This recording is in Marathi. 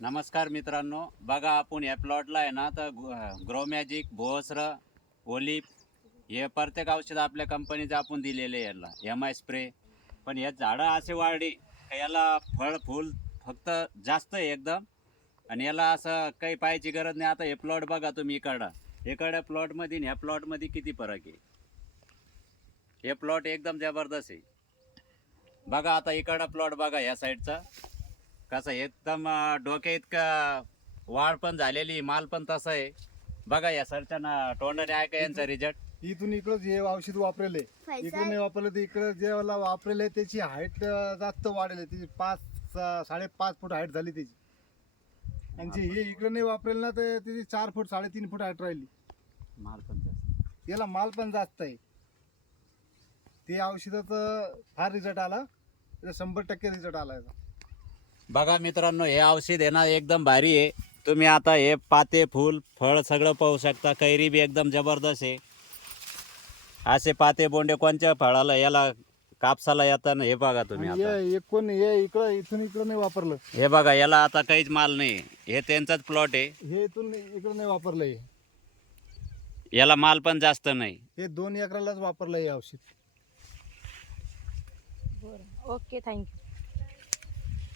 नमस्कार मित्रांनो, बघा आपण या प्लॉटला आहे ना तर ग्रो मॅजिक, भोसर, ओलिप हे प्रत्येक औषध आपल्या कंपनीचं आपण दिलेले आहे याला MI स्प्रे. पण हे झाडं असे वाढली का याला फळ फूल फक्त जास्त आहे एकदम, आणि याला असं काही पाहायची गरज नाही. आता हे प्लॉट बघा तुम्ही, इकडं प्लॉटमध्ये आणि ह्या प्लॉटमध्ये किती फरक आहे. हे प्लॉट एकदम जबरदस्त आहे. बघा आता इकडं प्लॉट बघा या साईडचा कसं एकदम डोक्या इतका वाढ पण झालेली, माल पण तसा आहे. बघा या सरच्या ना तोंडाने ऐका यांचा रिझल्ट. इथून इकडं जे औषध वापरेले इकडे नाही वापरलं तर इकडे जे वापरेले त्याची हाईट जास्त वाढेल. त्याची 5-5.5 फूट हाईट झाली त्याची. आणि जे हे इकडे नाही वापरेल ना तर त्याची 4 फूट 3.5 फूट हाईट राहिली. माल पण जास्त, याला माल पण जास्त आहे. ते औषधाचं फार रिझल्ट आला, 100% रिझल्ट आला याचा. बघा मित्रांनो, हे औषध आहे ना एकदम भारी आहे. तुम्ही आता हे पाते फूल फळ सगळं पाहू शकता. कैरी बी एकदम जबरदस्त आहे. असे पाते बोंडे कोणत्या फळाला याला कापसाला येतात. हे बघा तुम्ही आणि आता, हे कोण हे इथून इकडं नाही वापरलं. हे बघा याला आता काहीच माल नाही. हे त्यांचाच प्लॉट आहे. हे इथून इकडं नाही वापरलं. हे याला माल पण जास्त नाही. 2 एकरालाच वापरलं हे औषध. बरं, ओके, थँक्यू.